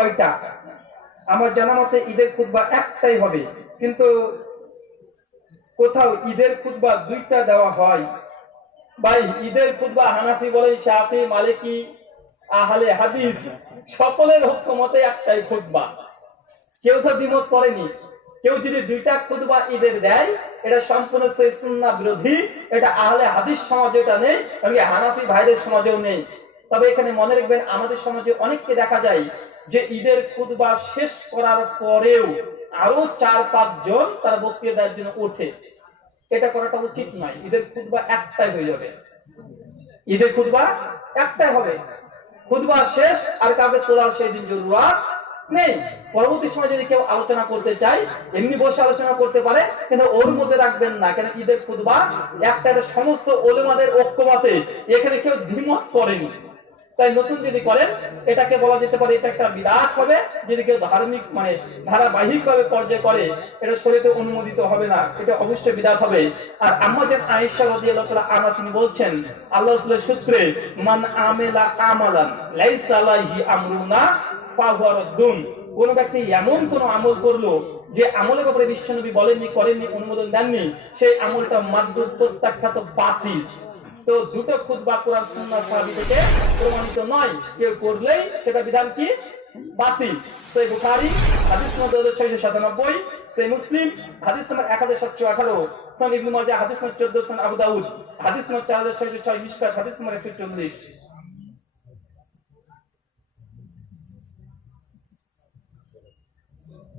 কয়টা? আমার জানা মতে ঈদের খুতবা একটাই হবে, কিন্তু কোথাও ঈদের খুতবা দুইটা দেওয়া হয়। ভাই, ঈদের খুতবা হানাফি বলেন, শাফি, মালিকি, আহলে হাদিস সকলের ঐক্যমতে একটাই খুতবা, কেউ তো দ্বিমত করেনি। কেউ যদি দুইটা খুতবা ঈদের দেয়, এটা সম্পূর্ণ সহিহ সুন্নাহ বিরোধী। এটা আহলে হাদিস সমাজে এটা নেই, এমনকি হানাফি ভাইদের সমাজেও নেই। তবে এখানে মনে রাখবেন, আমাদের সমাজে অনেককে দেখা যায় যে ঈদের খুতবা শেষ করার পরেও আরো 4-5 জন তার বক্তব্য দেওয়ার জন্য ওঠে। এটা করাটা উচিত নয়। ঈদের খুতবা একটাই হয়ে যাবে, ঈদের খুতবা একটাই হবে। খুতবা শেষ, আর কাউকে তোলার সেই দিন জরুরত নেই। পরবর্তী সময় যদি কেউ আলোচনা করতে চায়, এমনি বসে আলোচনা করতে পারে, কিন্তু ওর মধ্যে রাখবেন না। কেন ঈদের খুতবা একটা, সমস্ত ওলেমাদের ঐক্যমতে, এখানে কেউ দ্বিমত করেনি। তাই নতুন যদি করেন, এটাকে বলা যেতে পারে এটা একটা বিদআত হবে। যদি কেউ ধার্মিক মানে ধারাবাহিক ভাবে পর্যায়ে করে, এটা শরীয়তে অনুমোদিত হবে না, এটা অবশ্যই বিদআত হবে। আর আম্মা জান আয়েশা রাদিয়াল্লাহু তাআলা আনহা তিনি বলছেন, আল্লাহ রাসূলের সূত্রে, মান আমিলা আমালান লাইসা আলাইহি আমরুনা ফাহুয়া রাদ্দুন। কোন ব্যক্তি এমন কোন আমল করলো যে আমলের ব্যাপারে বিশ্বনবী বলেননি, করেননি, অনুমোদন দেননি, সেই আমলটা মারদুদ, প্রত্যাখ্যাত, বাতিল। তো দুটো খুতবা কোরআন সুন্নাহ সাহাবী থেকে প্রমাণিত নয়, কেউ করলেই সেটা বিধান কি? বাতিল। সহিহ বুখারী হাদিস নম্বর 2697, সহিহ মুসলিম হাদিস নম্বর 1718, সুনান ইবনে মাজাহ হাদিস নম্বর 14, সুনান আবু দাউদ হাদিস নম্বর 4606, মিশকাত হাদিস নম্বর 140।